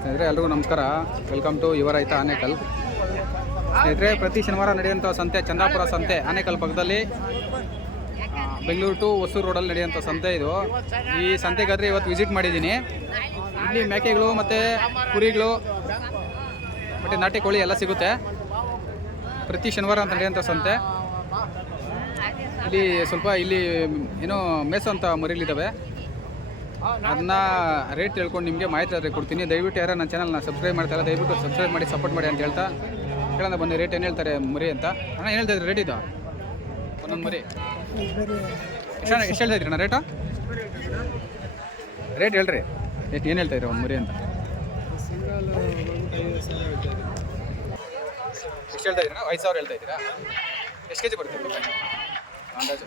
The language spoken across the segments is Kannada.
ಸ್ನೇಹಿತರೆ ಎಲ್ರಿಗೂ ನಮಸ್ಕಾರ. ವೆಲ್ಕಮ್ ಟು ಯುವ ರೈತ ಆನೇಕಲ್. ಸ್ನೇಹಿತರೆ ಪ್ರತಿ ಶನಿವಾರ ನಡೆಯುವಂಥ ಸಂತೆ ಚಂದಾಪುರ ಸಂತೆ ಆನೇಕಲ್ ಪಕ್ಕದಲ್ಲಿ ಬೆಂಗಳೂರು ಟು ಹೊಸೂರು ರೋಡಲ್ಲಿ ನಡೆಯುವಂಥ ಸಂತೆ ಇದು. ಈ ಸಂತೆಗಾದರೆ ಇವತ್ತು ವಿಸಿಟ್ ಮಾಡಿದ್ದೀನಿ. ಇಲ್ಲಿ ಮೇಕೆಗಳು ಮತ್ತು ಕುರಿಗಳು ಮತ್ತು ನಾಟಿ ಕೋಳಿ ಎಲ್ಲ ಸಿಗುತ್ತೆ. ಪ್ರತಿ ಶನಿವಾರ ಅಂತ ನಡೆಯುವಂಥ ಸಂತೆ. ಇಲ್ಲಿ ಸ್ವಲ್ಪ ಇಲ್ಲಿ ಏನೋ ಮೇಸೋಂಥ ಮರಿಗಳಿದ್ದಾವೆ, ಅದನ್ನ ರೇಟ್ ಹೇಳ್ಕೊಂಡು ನಿಮಗೆ ಮಾಹಿತಿ ಆದರೆ ಕೊಡ್ತೀನಿ. ದಯವಿಟ್ಟು ಯಾರು ನನ್ನ ಚಾನಲ್ನ ಸಬ್ಸ್ಕ್ರೈಬ್ ಮಾಡ್ತಾರೆ ದಯವಿಟ್ಟು ಸಬ್ಸ್ಕ್ರೈಬ್ ಮಾಡಿ ಸಪೋರ್ಟ್ ಮಾಡಿ ಅಂತ ಹೇಳ್ತಾ ಕೇಳೋಣ ಬನ್ನಿ. ರೇಟ್ ಏನು ಹೇಳ್ತಾರೆ ಮರಿ ಅಂತ. ಅಣ್ಣ ಏನು ಹೇಳ್ತಾ ಇದ್ರಿ ರೇಟ್ ಇದು ಒಂದೊಂದು ಮರಿ ಎಷ್ಟು ಹೇಳ್ತಾ ಇದ್ರಿ ಅಣ್ಣ ರೇಟು? ರೇಟ್ ಹೇಳ್ರಿ, ಎಷ್ಟು ಏನು ಹೇಳ್ತಾ ಇದ್ರಿ ಒಂದು ಮರಿ ಅಂತ? ಎಷ್ಟು ಹೇಳ್ತಾ ಇದ್ದೀರಾ? 5,000 ಹೇಳ್ತಾ ಇದ್ದೀರಾ? ಎಷ್ಟು ಕೆ ಜಿ ಬರುತ್ತೆ ಅಂದಾಜು?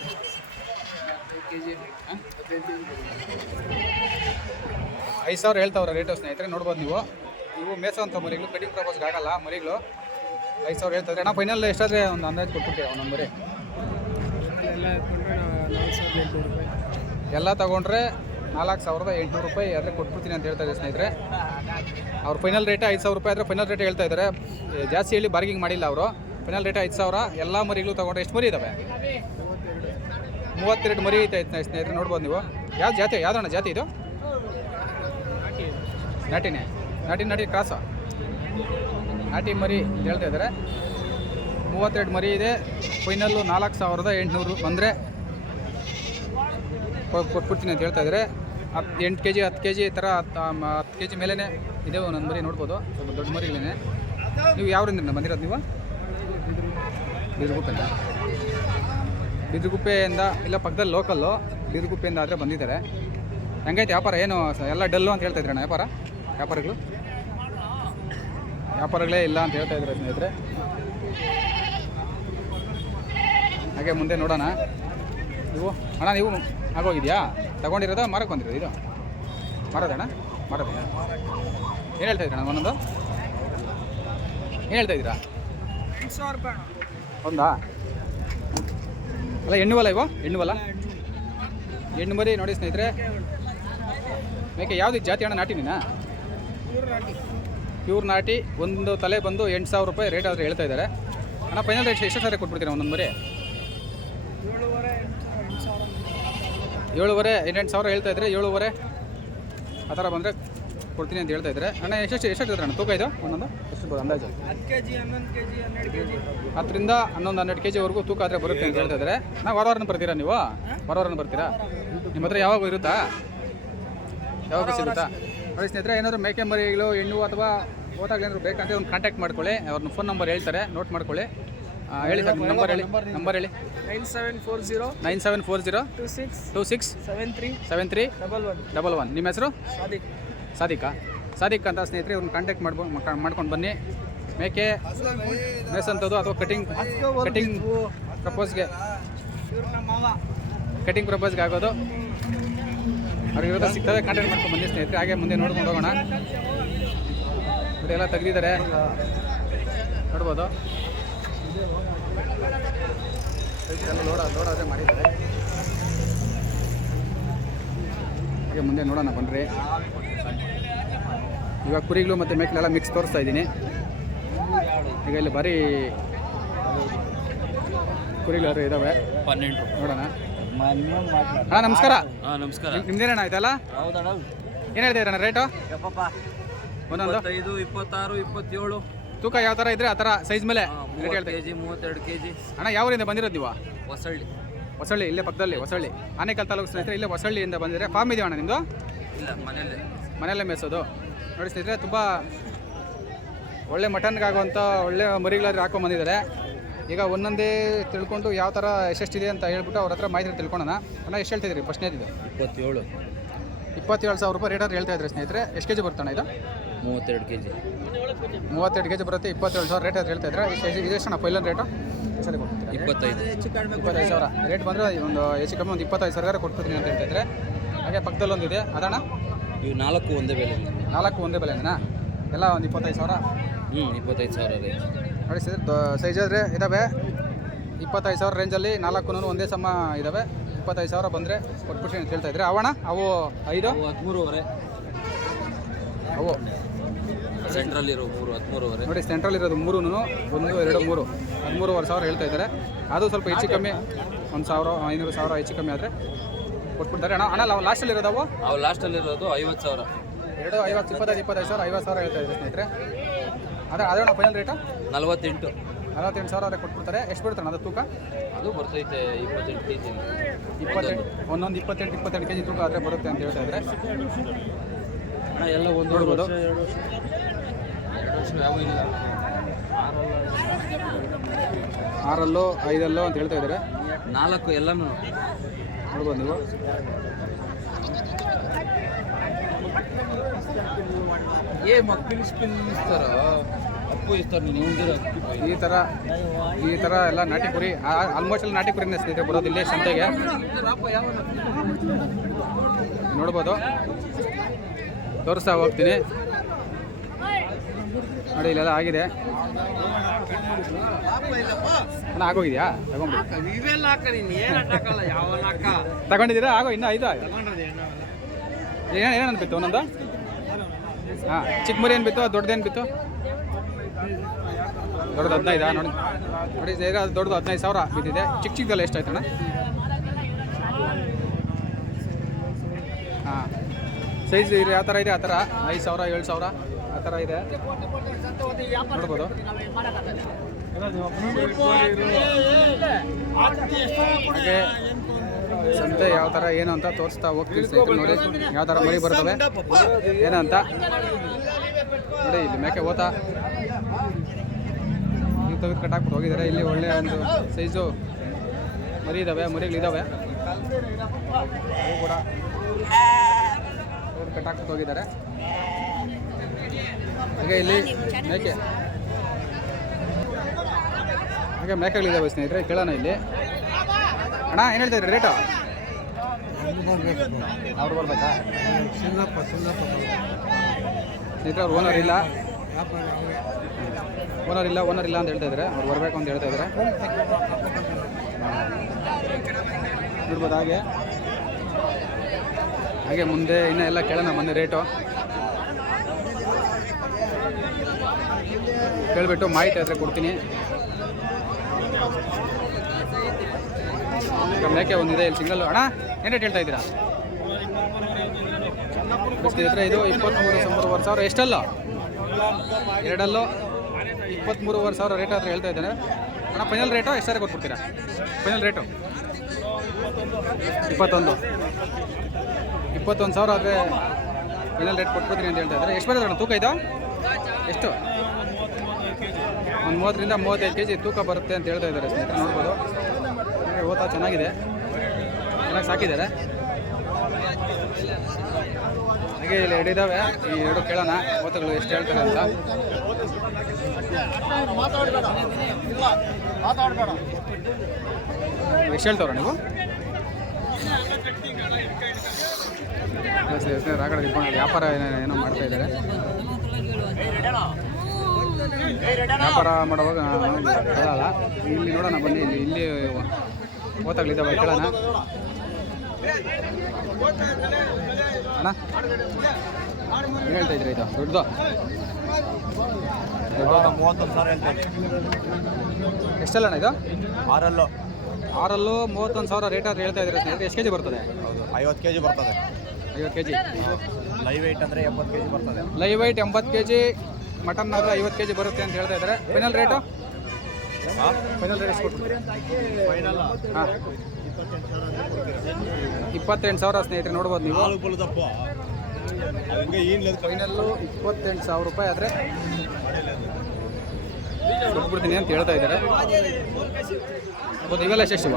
5,000 ಹೇಳ್ತಾವ್ರೆ ರೇಟು ಸ್ನೇಹಿತರೆ. ನೋಡ್ಬೋದು ನೀವು ಮೇಸೋ ಅಂತ ಮರಿಗಳು ಕಟಿಂಗ್ ಪ್ರಪೋಸ್ಗೆ ಆಗಲ್ಲ ಮರಿಗಳು. 5,000 ಹೇಳ್ತಾರೆ ಅಣ್ಣ. ಫೈನಲ್ ಎಷ್ಟಾದರೆ ಒಂದು ಅಂದಾಜು ಕೊಟ್ಬಿಡ್ತೀವಿ ಒಂದೊಂದು ಮರಿ? ಎಲ್ಲ ತೊಗೊಂಡ್ರೆ 4,800 ರೂಪಾಯಿ ಆದರೆ ಕೊಟ್ಬಿಡ್ತೀನಿ ಅಂತ ಹೇಳ್ತಾ ಇದ್ದಾರೆ ಸ್ನೇಹಿತರೆ. ಅವ್ರು ಫೈನಲ್ ರೇಟೇ 5,000 ರೂಪಾಯಿ ಆದರೆ ಫೈನಲ್ ರೇಟ್ ಹೇಳ್ತಾ ಇದ್ದಾರೆ. ಜಾಸ್ತಿ ಹೇಳಿ ಬಾರ್ಗಿಂಗ್ ಮಾಡಿಲ್ಲ ಅವರು. Final rate 5,000. ಎಲ್ಲ ಮರಿಗಳು ತೊಗೊಂಡ್ರೆ ಎಷ್ಟು ಮರಿ ಇದ್ದಾವೆ? 32 ಮರಿ ಐತೆ ಸ್ನೇಹಿತರೆ. ನೋಡ್ಬೋದು ನೀವು. ಯಾವ ಜಾತಿ, ಯಾವುದಣ್ಣ ಜಾತಿ ಇದು? ನಾಟಿನೇ? ನಾಟಿ ಕ್ರಾಸು ನಾಟಿ ಮರಿ ಅಂತ ಹೇಳ್ತಾ ಇದ್ದಾರೆ. 32 ಮರಿ ಇದೆ. ಫೈನಲ್ಲು 4,800 ಬಂದರೆ ಕೊಟ್ಬಿಡ್ತೀನಿ ಅಂತ ಹೇಳ್ತಾ ಇದ್ದಾರೆ. 8 kg 10 kg ಈ ಥರ 10 kg ಮೇಲೇ ಇದೆ ಒಂದೊಂದು ಮರಿ. ನೋಡ್ಬೋದು ಸ್ವಲ್ಪ ದೊಡ್ಡ ಮರಿಗಳೇ. ನೀವು ಯಾವ್ರಿಂದ ಬಂದಿರೋದು ನೀವು? ಬಿದಿರುಗುಪ್ಪೆಯಿಂದ? ಬಿದಿರುಗುಪ್ಪೆಯಿಂದ ಇಲ್ಲ ಪಕ್ಕದಲ್ಲಿ ಲೋಕಲ್ಲು ಬಿದಿರುಗುಪ್ಪೆಯಿಂದ ಆದರೆ ಬಂದಿದ್ದಾರೆ. ಹೆಂಗೈತೆ ವ್ಯಾಪಾರ? ಏನು ಎಲ್ಲ ಡಲ್ಲು ಅಂತ ಹೇಳ್ತಾ ಇದ್ರಣ್ಣ ವ್ಯಾಪಾರಗಳೇ ಇಲ್ಲ ಅಂತ ಹೇಳ್ತಾ ಇದ್ದಾರೆ ಸ್ನೇಹಿತರೆ. ಹಾಗೆ ಮುಂದೆ ನೋಡೋಣ. ನೀವು ಆಗೋಗಿದೆಯಾ? ತಗೊಂಡಿರೋದು ಮಾರಕ್ಕೆ ಬಂದಿರೋದು? ಇದು ಮಾರೋದಣ್ಣ? ಮಾರೋದೇ? ಏನು ಹೇಳ್ತಾ ಇದ್ದೀರಣ್ಣ ಒಂದೊಂದು? ಏನು ಹೇಳ್ತಾ ಇದ್ದೀರಾ? 1,000 ರೂಪಾಯಿ ಒಂದಾ? ಅಲ್ಲ ಹೆಣ್ಣುವಲ್ಲ ಇವು? ಹೆಣ್ಣು ಮರಿ ನೋಡಿ ಸ್ನೇಹಿತರೆ. ಮೇಕೆ ಯಾವುದು ಜಾತಿ ಅಣ್ಣ? ನಾಟಿನಾ? ಪ್ಯೂರ್ ನಾಟಿ. ಒಂದು ತಲೆ ಬಂದು 8,000 ರೂಪಾಯಿ ರೇಟ್ ಆದರೆ ಹೇಳ್ತಾ ಇದ್ದಾರೆ ಅಣ್ಣ. ಫೈನಲ್ ರೇಟ್ ಎಷ್ಟು ಸಾರಿ ಕೊಟ್ಬಿಡ್ತೀರಾ ಒಂದೊಂದು ಮರಿ? 7,500 8,000 ಹೇಳ್ತಾ ಇದ್ದಾರೆ. 7,500 ಆ ಥರ ಬಂದರೆ ಕೊಡ್ತೀನಿ ಅಂತ ಹೇಳ್ತಾ ಇದ್ದಾರೆ ಅಣ್ಣ. ಎಷ್ಟು ಇರ್ತಾರೆ ಅಣ್ಣ ತೂಕ ಇದು ಒಂದೊಂದು? ಎಷ್ಟು ಬರೋದು ಅಂದಾಜು? 10ರಿಂದ 11-12 kg ವರೆಗೂ ತೂಕ ಆದರೆ ಬರುತ್ತೆ ಅಂತ ಹೇಳ್ತಾ ಇದ್ದಾರೆ. ವಾರವಾರನ ಬರ್ತೀರಾ ನೀವು? ವಾರವಾರನ ಬರ್ತೀರಾ? ನಿಮ್ಮ ಹತ್ರ ಯಾವಾಗ ಇರುತ್ತಾ? ಯಾವಾಗ ಸಿಗುತ್ತಾ? ನೋಡಿ ಸ್ನೇಹಿತರೆ, ಏನಾದರೂ ಮೇಕೆ ಮರಿಗಳು ಹೆಣ್ಣು ಅಥವಾ ಓದಾಗೇನಾದ್ರು ಬೇಕಂದರೆ ಒಂದು ಕಾಂಟ್ಯಾಕ್ಟ್ ಮಾಡ್ಕೊಳ್ಳಿ. ಅವ್ರನ್ನ ಫೋನ್ ನಂಬರ್ ಹೇಳ್ತಾರೆ, ನೋಟ್ ಮಾಡ್ಕೊಳ್ಳಿ. ಹೇಳಿ ಸರ್ ನಂಬರ್ ಹೇಳಿ. 9740 26 73 11. ನಿಮ್ಮ ಹೆಸರು? ಸಾದಿಕ್ ಅಂತ ಸ್ನೇಹಿತರೆ. ಇವ್ರನ್ನ ಕಾಂಟ್ಯಾಕ್ಟ್ ಮಾಡ್ಕೊಂಡು ಬನ್ನಿ. ಮೇಕೆ ಮೇಸಂಥದ್ದು ಅಥವಾ ಕಟಿಂಗ್ ಪ್ರಪೋಸ್ಗೆ ಆಗೋದು ಅವ್ರಿಗೆ ಇರೋದು ಸಿಗ್ತದೆ. ಕಾಂಟ್ಯಾಕ್ಟ್ ಮಾಡ್ಕೊಂಡು ಬನ್ನಿ ಸ್ನೇಹಿತರೆ. ಹಾಗೆ ಮುಂದೆ ನೋಡ್ಕೊಂಡು ಹೋಗೋಣ. ಇದೆಲ್ಲ ತೆಗೆದಿದ್ದಾರೆ ನೋಡ್ಬೋದು. ಲೋಡಾದರೆ ಮಾಡಿದ್ದಾರೆ. ಹಾಗೆ ಮುಂದೆ ನೋಡೋಣ ಬನ್ನಿರಿ. ಇವಾಗ ಕುರಿಗಳು ಮತ್ತು ಮೇಕೆಲೆಲ್ಲ ಮಿಕ್ಸ್ ತೋರಿಸ್ತಾ ಇದ್ದೀನಿ. ಈಗ ಇಲ್ಲಿ ಭಾರಿ ಕುರಿಗಳು ಇದ್ದಾವೆ. 12 ನೋಡೋಣ. ಹಾಂ ನಮಸ್ಕಾರ. ನಿಮ್ದೇನಣ್ಣ ಇದೆಲ್ಲ? ಏನು ಹೇಳ್ತಾ ಇದ್ದೀರಣ್ಣ ರೇಟು? ಒಂದೊಂದು 25, 26, 27. ತೂಕ ಯಾವ ಥರ ಇದ್ರೆ ಆ ಥರ ಸೈಜ್ ಮೇಲೆ ರೇಟ್ ಹೇಳ್ತಾ kg 32 kg. ಅಣ್ಣ ಯಾವೂರಿಂದ ಬಂದಿರೋದು ನೀವು? ಹೊಸಳ್ಳಿ ಇಲ್ಲೇ ಪಕ್ಕದಲ್ಲಿ ಹೊಸಳ್ಳಿ ಆನೇಕಲ್ ತಾಲೂಕು ಸ್ನೇಹಿತರೆ. ಇಲ್ಲೇ ಹೊಸಳ್ಳಿಯಿಂದ ಬಂದಿದ್ರೆ. ಫಾರ್ಮ್ ಇದೆಯಾ ಅಣ್ಣ ನಿಮ್ಮದು? ಇಲ್ಲ, ಮನೆಯಲ್ಲೇ ಮೇಯಿಸೋದು. ನೋಡಿ ಸ್ನೇಹಿತರೆ, ತುಂಬ ಒಳ್ಳೆ ಮಟನ್ಗಾಗುವಂಥ ಒಳ್ಳೆ ಮರಿಗಳಾದ್ರೆ ಹಾಕೊಂಡ್ಬಂದಿದ್ದಾರೆ. ಈಗ ಒಂದೊಂದೇ ತಿಳ್ಕೊಂಡು ಯಾವ ಥರ ಎಷ್ಟೆಷ್ಟಿದೆ ಅಂತ ಹೇಳ್ಬಿಟ್ಟು ಅವ್ರ ಹತ್ರ ಮಾಹಿತಿ ತಿಳ್ಕೊಳ್ಳೋಣ. ಅಣ್ಣ ಎಷ್ಟು ಹೇಳ್ತಿದ್ರಿ ಫಸ್ಟ್ನೇದಿದೆ? 27,000 ರೂಪಾಯಿ ರೇಟ್ ಆದ್ರೆ ಹೇಳ್ತಾ ಇದ್ದಾರೆ ಸ್ನೇಹಿತರೆ. ಎಷ್ಟು ಕೆ ಜಿ ಬರ್ತಣ್ಣ ಇದು? 32 kg. 32 kg ಬರುತ್ತೆ. 27,000 ರೇಟ್ ಆದ್ರೆ ಹೇಳ್ತಾ ಇದ್ದಾರೆ. ಇದೆಷ್ಟಣ್ಣ ಫೈನಲ್ ರೇಟು? ಸರಿ 25,000 ರೇಟ್ ಬಂದರೆ ಒಂದು ಹೆಚ್ಚು ಕಮ್ಮಿ ಒಂದು 25,000 ಕೊಟ್ಬಿಡ್ತೀನಿ ಅಂತ ಹೇಳ್ತಾ ಇದ್ದಾರೆ. ಹಾಗೆ ಪಕ್ಕದಲ್ಲಿ ಒಂದಿದೆ ಅದಣ್ಣ? ಇವು 4 ಒಂದೇ ಬೆಲೆ. 4 ಒಂದೇ ಬೆಲೆನಾ? ಎಲ್ಲ ಒಂದು 25,000? 25,000 ರೇಂಜ್ ನೋಡಿ ಸರ್. ಸೈಜ್ ಆದರೆ ಇದ್ದಾವೆ 25,000 ರೇಂಜಲ್ಲಿ. 4 ಒಂದೇ ಸಮ ಇದ್ದಾವೆ. 25,000 ಬಂದರೆ ಕೊಟ್ಬಿಟ್ಟು ಅಂತ ಹೇಳ್ತಾ ಇದ್ರೆ. ಅವಣ ಅವು 5 13.5. ಅವು ಸೆಂಟ್ರಲ್ ಇರೋ 13 ನೋಡಿ ಸೆಂಟ್ರಲ್ ಇರೋದು 3 1 2 3 13,500 ಹೇಳ್ತಾ ಇದ್ದಾರೆ. ಅದು ಸ್ವಲ್ಪ ಹೆಚ್ಚು ಕಮ್ಮಿ 1,000 500,000 ಹೆಚ್ಚು ಕಮ್ಮಿ ಆದರೆ ಕೊಟ್ಬಿಡ್ತಾರೆ. ಅಣ್ಣ ಲಾಸ್ಟಲ್ಲಿ ಇರೋದವು ಅವು ಲಾಸ್ಟಲ್ಲಿ ಇರೋದು 50,000. 2 50 25,000 50,000 ಹೇಳ್ತಾ ಇದ್ದಾರೆ ಸ್ನೇಹಿತರೆ. ಅದೇ ಫೈನಲ್ ರೇಟು 48. 48,000 ಆದರೆ ಕೊಟ್ಬಿಡ್ತಾರೆ. ಎಷ್ಟು ಬಿಡ್ತಾನೆ ಅದು ತೂಕ? ಅದು ಬರ್ತೈತೆ 28 kg. 28 ಒಂದೊಂದು 22 kg ತೂಕ ಆದರೆ ಬರುತ್ತೆ ಅಂತ ಹೇಳ್ತಾ ಇದ್ದಾರೆ. ಅಣ್ಣ ಎಲ್ಲ ಒಂದು ನೋಡ್ಬೋದು. 2 ವರ್ಷ ಯಾವ ಇಲ್ಲ. 6 5 ಅಂತ ಹೇಳ್ತಾ ಇದ್ದಾರೆ. 4 ಎಲ್ಲನೂ ನೋಡ್ಬೋದು ನೀವು. ಮಕ್ಕಳು ಇಸ್ತಾರ ಅಪ್ಪು ಇಸ್ತಾರೆ. ನೀನು ಉಂಡಿರೋ ಈ ಥರ ಎಲ್ಲ ನಾಟಿ ಕುರಿ ಆಲ್ಮೋಸ್ಟ್ ಎಲ್ಲ ನಾಟಿ ಕುರಿನೇ ಸ್ನೇಹಿತರೆ ಬರೋದು ಇಲ್ಲಿ ಸಂತೆಗೆ. ನೋಡ್ಬೋದು, ತೋರಿಸ್ತಾ ಹೋಗ್ತೀನಿ ನೋಡಿ. ಇಲ್ಲೆಲ್ಲ ಆಗಿದೆ ಅಣ್ಣ, ಆಗೋಗಿದೆಯಾ? ತಗೊಂಡಿದ್ದೀರಾ? ಆಗೋ ಇನ್ನೂ 5 ಏನು ಬಿತ್ತು ಒಂದೊಂದು? ಹಾಂ, ಚಿಕ್ಕ ಮರಿ ಏನು ಬಿತ್ತು? ದೊಡ್ಡದೇನು ಬಿತ್ತು? ದೊಡ್ಡದು 15 ನೋಡಿ ನೋಡಿ ಅದು ದೊಡ್ಡದು 15,000 ಬಿದ್ದಿದೆ. ಚಿಕ್ಕದಲ್ಲ ಎಷ್ಟು ಆಯ್ತಣ್ಣ? ಹಾಂ, ಸೈಜ್ ಇದೆ ಯಾವ ಥರ ಇದೆ ಆ ಥರ 5,000 7,000 ಆ ಥರ ಇದೆ ನೋಡ್ಬೋದು. ಹಾಗೆ ಸಂತೆ ಯಾವ ಥರ ಏನು ಅಂತ ತೋರಿಸ್ತಾ ಹೋಗ್ತೀವಿ ಸ್ನೇಹಿತರೆ. ನೋಡಿ ಯಾವ ಥರ ಮರಿ ಬರ್ತವೆ ಏನಂತ ನೋಡಿ. ಇಲ್ಲಿ ಮೇಕೆ ಓತ ಈಗ ತೆಗೆದು ಕಟ್ಟಾಕ್ಬಿಟ್ಟು ಹೋಗಿದ್ದಾರೆ. ಇಲ್ಲಿ ಒಳ್ಳೆಯ ಒಂದು ಸೈಜು ಮರಿ ಇದ್ದಾವೆ, ಮರಿಗಳಿದ್ದಾವೆ. ಅವು ಕೂಡ ತೆಗೆದು ಕಟ್ಟಾಕ್ಬಿಟ್ಟು ಹೋಗಿದ್ದಾರೆ. ಹಾಗೆ ಇಲ್ಲಿ ಮೇಕೆಗಳಿದ್ದಾವೆ ಸ್ನೇಹಿತರೆ. ಕೇಳೋಣ ಇಲ್ಲಿ. ಅಣ್ಣ ಏನು ಹೇಳ್ತಾ ಇದ್ರಿ ರೇಟು? ಅವ್ರು ಬರ್ಬೇಕಾ ಸ್ನೇಹಿತರೆ? ಅವ್ರು ಓನರ್ ಇಲ್ಲ ಅಂತ ಹೇಳ್ತಾ ಇದ್ದಾರೆ. ಅವ್ರು ಬರಬೇಕು ಅಂತ ಹೇಳ್ತಾ ಇದ್ದಾರೆ. ನೋಡ್ಬೋದು. ಹಾಗೆ ಮುಂದೆ ಇನ್ನೂ ಎಲ್ಲ ಕೇಳೋಣ ಮೊನ್ನೆ ರೇಟು ಕೇಳಿಬಿಟ್ಟು ಮಾಹಿತಿ ಆದರೆ ಕೊಡ್ತೀನಿ. ಮೇಕೆ ಒಂದಿದೆ ಇಲ್ಲಿ ಸಿಂಗಲ್. ಅಣ್ಣ ಏನು ರೇಟ್ ಹೇಳ್ತಾ ಇದ್ದೀರಾ ಸ್ನೇಹಿತರೆ? ಇದು 23,000 ಎಷ್ಟಲ್ಲ? 2 23,000 ರೇಟ್ ಆದರೆ ಹೇಳ್ತಾ ಇದ್ದಾನೆ. ಅಣ್ಣ ಫೈನಲ್ ರೇಟು ಎಷ್ಟಾರೆ ಕೊಟ್ಬಿಡ್ತೀರಾ? ಫೈನಲ್ ರೇಟು 21,000 ಆದರೆ ಫೈನಲ್ ರೇಟ್ ಕೊಟ್ಬಿಡ್ತೀನಿ ಅಂತ ಹೇಳ್ತಾ ಇದ್ದಾರೆ. ಎಷ್ಟು ಬರ್ತದೆ ಅಣ್ಣ ತೂಕ ಇದು? ಎಷ್ಟು? ಒಂದು 30ರಿಂದ 35 kg ತೂಕ ಬರುತ್ತೆ ಅಂತ ಹೇಳ್ತಾ ಇದ್ದಾರೆ ಸ್ನೇಹಿತರೆ. ನೋಡ್ಬೋದು. ಓತ ಚೆನ್ನಾಗಿದೆ, ಚೆನ್ನಾಗಿ ಸಾಕಿದ್ದಾರೆ. ಹಾಗೆ ಇಲ್ಲಿ 2 ಇದ್ದಾವೆ. ಈ 2 ಕೇಳೋಣ ಓತಗಳು ಎಷ್ಟು ಹೇಳ್ತಾರೆ ಅಂತ. ಎಷ್ಟು ಹೇಳ್ತವ್ರ ನೀವು? ರಾಗಡ ವ್ಯಾಪಾರ ಏನೋ ಮಾಡ್ತಾ ಇದ್ದಾರೆ. ವ್ಯಾಪಾರ ಮಾಡುವಾಗ ಹೇಳಲ್ಲ. ಇಲ್ಲಿ ನೋಡೋಣ ಬನ್ನಿ. ಇಲ್ಲಿ ಓತಾಗಳಿದ್ದಾವೆ, ಕೇಳೋಣ. ಅಣ್ಣ ಏನು ಹೇಳ್ತಾ ಇದ್ರಿ? ಇದು ದೊಡ್ಡದು 31,000 ಹೇಳ್ತಾರೆ. ಎಷ್ಟಲ್ಲ ಅಣ್ಣ ಇದು? 6 31,000 ರೇಟ್ ಆದ್ರೆ ಹೇಳ್ತಾ ಇದ್ದಾರೆ ಸ್ನೇಹಿತರೆ. ಎಷ್ಟು ಕೆಜಿ ಬರ್ತದೆ? ಹೌದು, 50 kg ಬರ್ತದೆ. 50 kg. ಲೈವ್ ವೆಯ್ಟ್ ಅಂದರೆ 80 kg ಬರ್ತದೆ. Live weight 80 kg. ಮಟನ್ ಆದರೆ 50 kg ಬರುತ್ತೆ ಅಂತ ಹೇಳ್ತಾ ಇದ್ದಾರೆ. Final rate? ಫೈನಲ್ ರೇಟ್ ಎಷ್ಟು ಕೊಡ್ತೀವಿ? ಹಾಂ, 28,000 ಸ್ನೇಹಿತರೆ. ನೋಡ್ಬೋದು ನೀವು. ಫೈನಲ್ಲು 28,000 ರೂಪಾಯಿ ಆದರೆ ಕೊಟ್ಬಿಡ್ತೀನಿ ಅಂತ ಹೇಳ್ತಾ ಇದ್ದಾರೆ. ಇವೆಲ್ಲ ಎಷ್ಟಿವ?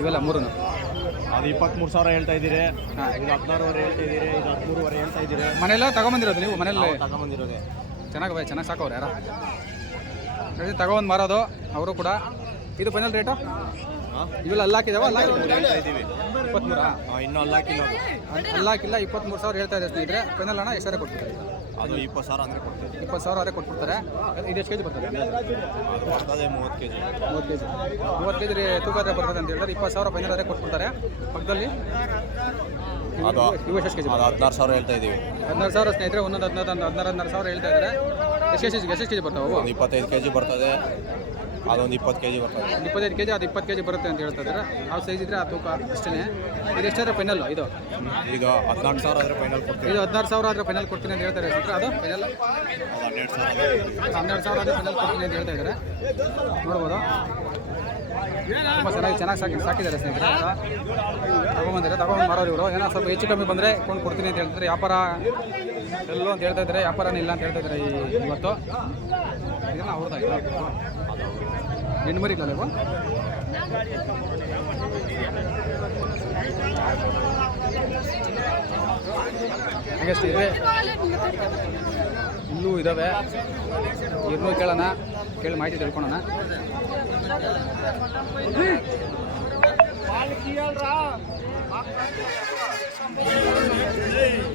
ಇವೆಲ್ಲ 3 ಅದು 23,000 ಹೇಳ್ತಾ ಇದ್ದೀರಿ. ಹಾಂ, ಇದು 16,000 ಹೇಳ್ತಾ ಇದ್ದೀರಿ. ಇದು 13,000 ಹೇಳ್ತಾ ಇದ್ದೀರಿ. ಮನೆಯೆಲ್ಲ ತಗೊಂಬಂದಿರೋದು ನೀವು? ಮನೆಯಲ್ಲೇ ತಗೊಂಬಂದಿರೋದೆ. ಚೆನ್ನಾಗಿ ಸಾಕವ್ರು ಯಾರ ತಗೊಂಡು ಮಾರೋದು ಅವರು ಕೂಡ. ಇದು ಫೈನಲ್ ರೇಟು? ಇವೆಲ್ಲ ಅಲ್ಲಾಕಿದಾವ? ಹೇಳ್ತಾ ಇದ್ದೀವಿ 23. ಇನ್ನೂ ಅಲ್ಲಾಕಿಲ್ಲ. ಅಲ್ಲಾಕಿಲ್ಲ. 23,000 ಹೇಳ್ತಾ ಇದೆ ಸ್ನೇಹಿತರೆ. ಫೈನಲ್ ಹಣ ಎಷ್ಟಾರೆ ಕೊಡ್ತಾರೆ? ಅದು 20,000 ಅಂದರೆ ಕೊಡ್ತೀವಿ. 20,000 ಆದರೆ ಕೊಟ್ಬಿಡ್ತಾರೆ. ಇದು ಎಷ್ಟು kg ಬರ್ತದೆ? ಅದು ಬರ್ತದೆ 30 kg. 30 kg ತೂಕ ಆದರೆ ಬರ್ತದೆ ಅಂತ ಹೇಳ್ತಾರೆ. 20,000 ಫೈನಲ್ ಆದರೆ ಕೊಟ್ಬಿಡ್ತಾರೆ. ಪಕ್ಕದಲ್ಲಿ ಅದು ಇವು ಎಷ್ಟು ಕೆ ಜಿ ಅದು 16,000 ಹೇಳ್ತಾ ಇದ್ದೀವಿ. 16,000 ಸ್ನೇಹಿತರೆ, ಒಂದೊಂದು 16,000 ಹೇಳ್ತಾ ಇದ್ದಾರೆ. ಎಷ್ಟು ಕೆ ಜಿ ಬರ್ತಾವೆ ಅವು? ಒಂದು 25 kg ಬರ್ತದೆ, ಅದೊಂದು 20 kg ಬರ್ತದೆ. 25 ಕೆ ಜಿ, ಅದು 20 ಕೆ ಜಿ ಬರುತ್ತೆ ಅಂತ ಹೇಳ್ತಾ ಇದ್ದಾರೆ. ಯಾವ ಸೈಜ್ ಇದ್ರೆ ಆ ತೂಕ ಅಷ್ಟೇ. ಇದು ಎಷ್ಟಾದ್ರೆ ಫೈನಲ್? ಇದು ಈಗ 14,000 ಆದರೆ ಫೈನಲ್ ಕೊಡ್ತೀವಿ. ಇದು 16,000 ಆದರೆ ಫೈನಲ್ ಕೊಡ್ತೀನಿ ಅಂತ ಹೇಳ್ತಾರೆ ಸ್ನೇಹಿತರೆ. ಅದು ಫೈನಲ್ 12,000 ಆದರೆ ಫೈನಲ್ ಕೊಡ್ತೀನಿ ಅಂತ ಹೇಳ್ತಾ ಇದ್ದಾರೆ. ನೋಡ್ಬೋದು, ತುಂಬ ಚೆನ್ನಾಗಿ ಸಾಕಿದ್ದಾರೆ ಸ್ನೇಹಿತರೆ. ತಗೊಂಡು ಮಾರೋರು ಇವರು. ಏನೋ ಸ್ವಲ್ಪ ಹೆಚ್ಚು ಕಮ್ಮಿ ಬಂದರೆ ಕೊಂಡು ಕೊಡ್ತೀನಿ ಅಂತ ಹೇಳ್ತಾರೆ. ವ್ಯಾಪಾರ ಎಲ್ಲೋ ಅಂತ ಹೇಳ್ತಾ ಇದ್ದಾರೆ, ವ್ಯಾಪಾರನೇ ಇಲ್ಲ ಅಂತ ಹೇಳ್ತಾ ಇದ್ದಾರೆ ಇವತ್ತು. ಇದೆಲ್ಲ ಅವ್ರದ್ದಾಯ್ತು ಹೆಣ್ಣು ಮರಿಗಳಲ್ಲ ಇವು. ಹಾಗೆ ಸ್ನೇಹಿತರೆ, ಇಲ್ಲೂ ಇದ್ದಾವೆ. ಇವ್ರನ್ನೂ ಕೇಳಿ ಮಾಹಿತಿ ತಿಳ್ಕೊಳ್ಳೋಣ.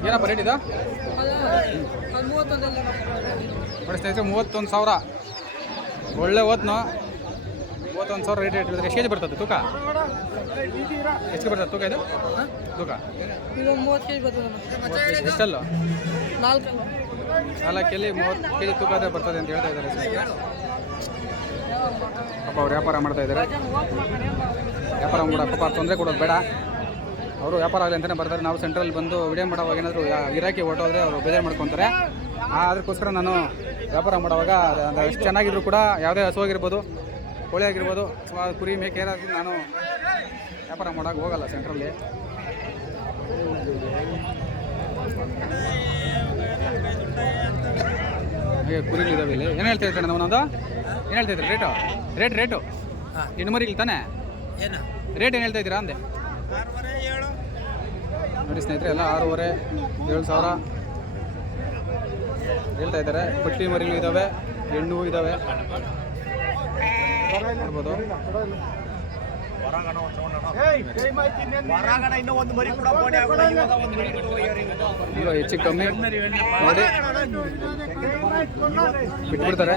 ಏನಪ್ಪ ರೇಟ್ ಇದು? ನೋಡಿ ಸ್ನೇಹಿತರೆ, 31,000 ಒಳ್ಳೆ ಓದ್ನು. 31,000 ರೇಟ್ ಹೇಳಿದ್ರೆ ಎಷ್ಟು ಕೆ ಜಿ ಬರ್ತದೆ ತೂಕ? ಎಷ್ಟು ಬರ್ತದೆ ತೂಕ ಇದು? ತೂಕ ಎಷ್ಟಲ್ಲ? 4 ಕೆಲಿ 30 ಕೆ ಜಿ ತೂಕ ಆದರೆ ಬರ್ತದೆ ಅಂತ ಹೇಳ್ತಾ ಇದ್ದಾರೆ ಸ್ನೇಹಿತರೆ. ಪಾಪ ಅವ್ರು ವ್ಯಾಪಾರ ಮಾಡ್ತಾ ಇದ್ದಾರೆ. ವ್ಯಾಪಾರ ಮಾಡೋದು ಪಾಪ ತೊಂದರೆ ಕೊಡೋದು ಬೇಡ. ಅವರು ವ್ಯಾಪಾರ ಆಗಲಿ ಅಂತಲೇ ಬರ್ತಾರೆ. ನಾವು ಸೆಂಟ್ರಲ್ಲಿ ಬಂದು ವಿಡಿಯೋ ಮಾಡೋವಾಗ ಏನಾದರೂ ಗಿರಾಕಿ ಹೊರಟೋದ್ರೆ ಅವರು ಬೇಜಾರು ಮಾಡ್ಕೊತಾರೆ. ಅದಕ್ಕೋಸ್ಕರ ನಾನು ವ್ಯಾಪಾರ ಮಾಡೋವಾಗ ಎಷ್ಟು ಚೆನ್ನಾಗಿದ್ರು ಕೂಡ, ಯಾವುದೇ ಹಸು ಆಗಿರ್ಬೋದು, ಕೋಳಿ ಆಗಿರ್ಬೋದು, ಕುರಿ ಮೇಕೆ ಏನಾದರೂ ನಾನು ವ್ಯಾಪಾರ ಮಾಡೋಕೆ ಹೋಗಲ್ಲ ಸೆಂಟ್ರಲ್ಲಿ. ಹಾಗೆ ಕುರಿಗಳಿದ್ದಾವೆ ಇಲ್ಲಿ. ಏನು ಹೇಳ್ತಾ ಇರ್ತಾನೆ ನಮ್ಮನ್ನೊಂದು? ಏನು ಹೇಳ್ತಾ ಇದ್ದೀರಿ ರೇಟು? ಹೆಣ್ಣು ಮರಿಗಳು ತಾನೆ? ರೇಟ್ ಏನು ಹೇಳ್ತಾ ಇದ್ದೀರಾ ಅಂದೆ? ನೋಡಿ ಸ್ನೇಹಿತರೆ, ಎಲ್ಲ 6,500 7,000 ಹೇಳ್ತಾ ಇದ್ದಾರೆ. ಪಟ್ಟಿ ಮರಿಗಳು ಇದ್ದಾವೆ, ಹೆಣ್ಣು ಇದ್ದಾವೆ, ನೋಡ್ಬೋದು. ಈಗ ಹೆಚ್ಚು ಕಮ್ಮಿ ನೋಡಿ ಬಿಟ್ಬಿಡ್ತಾರೆ.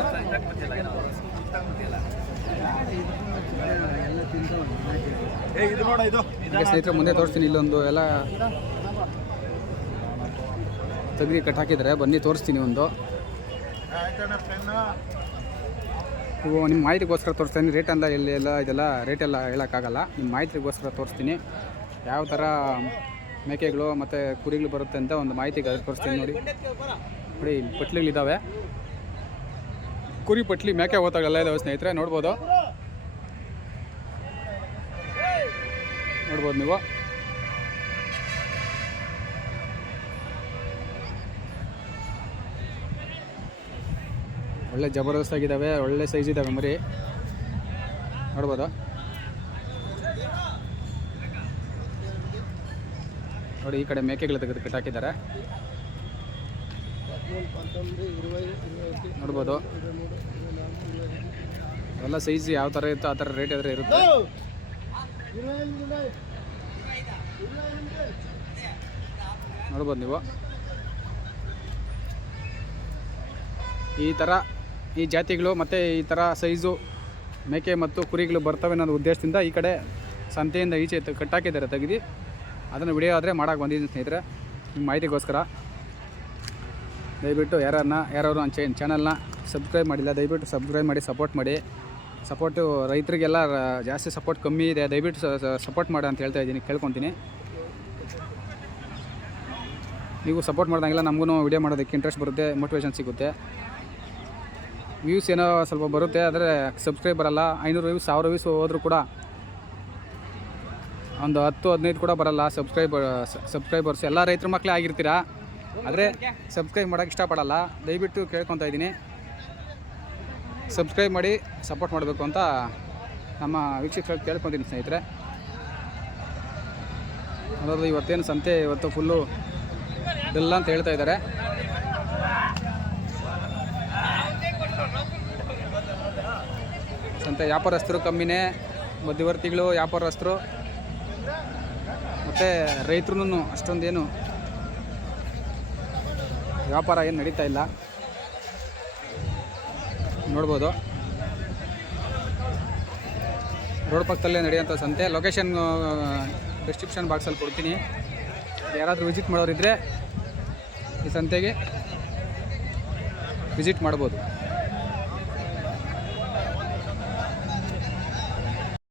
ಸ್ನೇಹಿತರೆ, ಮುಂದೆ ತೋರಿಸ್ತೀನಿ. ಇಲ್ಲೊಂದು ಎಲ್ಲ ತಗರಿ ಕಟ್ ಹಾಕಿದ್ದಾರೆ, ಬನ್ನಿ ತೋರಿಸ್ತೀನಿ. ಒಂದು ಇವು ನಿಮ್ಮ ಮಾಹಿತಿಗೋಸ್ಕರ ತೋರಿಸ್ತೀನಿ. ರೇಟ್ ಎಲ್ಲ ಎಲ್ಲ ಇದೆಲ್ಲ ರೇಟೆಲ್ಲ ಹೇಳೋಕ್ಕಾಗಲ್ಲ. ನಿಮ್ಮ ಮಾಹಿತಿಗೋಸ್ಕರ ತೋರಿಸ್ತೀನಿ. ಯಾವ ಥರ ಮೇಕೆಗಳು ಮತ್ತು ಕುರಿಗಳು ಬರುತ್ತೆ ಅಂತ ಒಂದು ಮಾಹಿತಿಗೆ ಅದು ತೋರಿಸ್ತೀನಿ. ನೋಡಿ ಪಟ್ಲಿಗಳಿದ್ದಾವೆ, ಕುರಿ ಪಟ್ಲಿ, ಮೇಕೆ ಓತಾಗಲ್ಲ ಇದ್ದಾವೆ ಸ್ನೇಹಿತರೆ. ನೋಡ್ಬೋದು ನೀವು. ಒಳ್ಳೆ ಜಬರ್ದಸ್ತ್ ಆಗಿದ್ದಾವೆ, ಒಳ್ಳೆ ಸೈಜ್ ಇದ್ದಾವೆ ಮರಿ, ನೋಡ್ಬೋದು. ನೋಡಿ, ಈ ಕಡೆ ಮೇಕೆಗಳು ತೆಗೆದು ಕಟ್ಟಾಕಿದ್ದಾರೆ, ನೋಡ್ಬೋದು. ಎಲ್ಲ ಸೈಜ್ ಯಾವ ಥರ ಇತ್ತು ಆ ಥರ ರೇಟ್ ಆದರೆ ಇರುತ್ತೆ. ನೋಡ್ಬೋದು ನೀವು. ಈ ಜಾತಿಗಳು ಮತ್ತು ಈ ಥರ ಸೈಜು ಮೇಕೆ ಮತ್ತು ಕುರಿಗಳು ಬರ್ತವೆ ಅನ್ನೋ ಉದ್ದೇಶದಿಂದ ಈ ಕಡೆ ಸಂತೆಯಿಂದ ಈಚೆ ಕಟ್ಟಾಕಿದ್ದಾರೆ ತೆಗೆದು. ಅದನ್ನು ವಿಡಿಯೋ ಆದರೆ ಮಾಡೋಕೆ ಬಂದಿದ್ದೀನಿ ಸ್ನೇಹಿತರೆ, ನಿಮ್ಮ ಮಾಹಿತಿಗೋಸ್ಕರ. ದಯವಿಟ್ಟು ಯಾರು ನನ್ನ ಚಾನಲ್ನ ಸಬ್ಸ್ಕ್ರೈಬ್ ಮಾಡಿಲ್ಲ, ದಯವಿಟ್ಟು ಸಬ್ಸ್ಕ್ರೈಬ್ ಮಾಡಿ, ಸಪೋರ್ಟ್ ಮಾಡಿ. ಸಪೋರ್ಟು ರೈತರಿಗೆಲ್ಲ ಜಾಸ್ತಿ ಸಪೋರ್ಟ್ ಕಮ್ಮಿ ಇದೆ, ದಯವಿಟ್ಟು ಸಪೋರ್ಟ್ ಮಾಡಿ ಅಂತ ಹೇಳ್ತಾ ಇದ್ದೀನಿ, ಕೇಳ್ಕೊತೀನಿ. ನೀವು ಸಪೋರ್ಟ್ ಮಾಡ್ದಂಗೆಲ್ಲ ನಮಗೂ ವಿಡಿಯೋ ಮಾಡೋದಕ್ಕೆ ಇಂಟ್ರೆಸ್ಟ್ ಬರುತ್ತೆ, ಮೋಟಿವೇಶನ್ ಸಿಗುತ್ತೆ. ವ್ಯೂಸ್ ಏನೋ ಸ್ವಲ್ಪ ಬರುತ್ತೆ, ಆದರೆ ಸಬ್ಸ್ಕ್ರೈಬ್ ಬರಲ್ಲ. 500 ವ್ಯೂಸ್ 1000 ವ್ಯೂಸ್ ಹೋದರೂ ಕೂಡ ಒಂದು 10-15 ಕೂಡ ಬರಲ್ಲ ಸಬ್ಸ್ಕ್ರೈಬರ್ಸ್. ಎಲ್ಲ ರೈತರ ಮಕ್ಕಳೇ ಆಗಿರ್ತೀರಾ, ಆದರೆ ಸಬ್ಸ್ಕ್ರೈಬ್ ಮಾಡೋಕ್ಕೆ ಇಷ್ಟಪಡಲ್ಲ. ದಯವಿಟ್ಟು ಕೇಳ್ಕೊತಾ ಇದ್ದೀನಿ, ಸಬ್ಸ್ಕ್ರೈಬ್ ಮಾಡಿ ಸಪೋರ್ಟ್ ಮಾಡಬೇಕು ಅಂತ ನಮ್ಮ ವೀಕ್ಷಕರು ಕೇಳ್ಕೊತೀನಿ ಸ್ನೇಹಿತರೆ. ಅದಾದರೂ ಇವತ್ತೇನು ಸಂತೆ ಇವತ್ತು ಫುಲ್ಲು ಡಲ್ ಅಂತ ಹೇಳ್ತಾ ಇದ್ದಾರೆ. ಸಂತೆ ವ್ಯಾಪಾರಸ್ಥರು ಕಮ್ಮಿನೇ, ಮಧ್ಯವರ್ತಿಗಳು, ವ್ಯಾಪಾರಸ್ಥರು ಮತ್ತು ರೈತರು ಅಷ್ಟೊಂದೇನು ವ್ಯಾಪಾರ ಏನು ನಡೀತಾ ಇಲ್ಲ, ನೋಡ್ಬೋದು. ರೋಡ್ ಪಕ್ಕದಲ್ಲೇ ನಡೆಯುವಂಥ ಸಂತೆ. ಲೊಕೇಶನ್ ಡಿಸ್ಕ್ರಿಪ್ಷನ್ ಬಾಕ್ಸಲ್ಲಿ ಕೊಡ್ತೀನಿ, ಯಾರಾದರೂ ವಿಸಿಟ್ ಮಾಡೋರಿದ್ದರೆ ಈ ಸಂತೆಗೆ ವಿಸಿಟ್ ಮಾಡ್ಬೋದು.